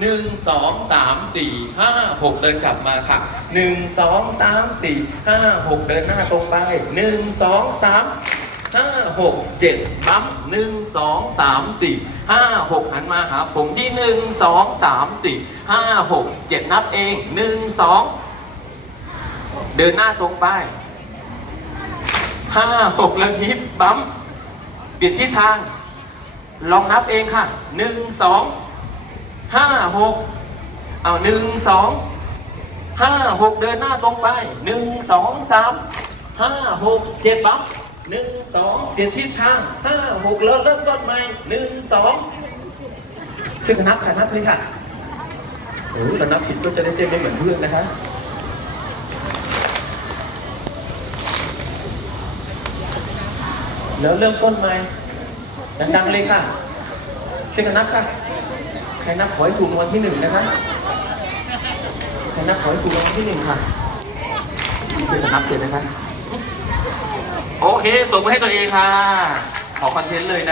หนึ่งสองสามสี่ห้าหกเดินกลับมาค่ะหนึ่งสองสามสี่ห้าหกเดินหน้าตรงไปหนึ่งสองสามห้าหกเจ็ดปั๊มหนึ่งสองสามสี่ห้าหกหันมาหาผมที่หนึ่งสองสามสี่ห้าหกเจ็ดนับเองหนึ่งสองเดินหน้าตรงไปห้าหกแล้วยิบปั๊มเปลี่ยนทิศทาง ลองนับเองค่ะหนึ่งสอง ห้าหกเอาหนึ่งสองห้าหกเดินหน้าตรงไปหนึ่งสองสามห้าหกเจ็ดปั๊บหนึ่งสองเปลี่ยนทิศทางห้าหกแล้วเริ่มต้นใหม่หนึ่งสองช่วยกันนับค่ะนับเลยค่ะโอ้เรานับผิดก็จะได้เต้นไม่เหมือนเพื่อนนะคะแล้วเริ่มต้นใหม่ดังๆเลยค่ะช่วยกันนับค่ะ ครนับขอให้ถูกรางวัลที่หนึ่งนะคะใครนับขอให้ถูกรางวัลที่หนึ่งค่ะช่วยกันนับเสร็จนะคะ โอเคส่งมาให้ตัวเองค่ะ ขอคอนเทนต์เลยนะ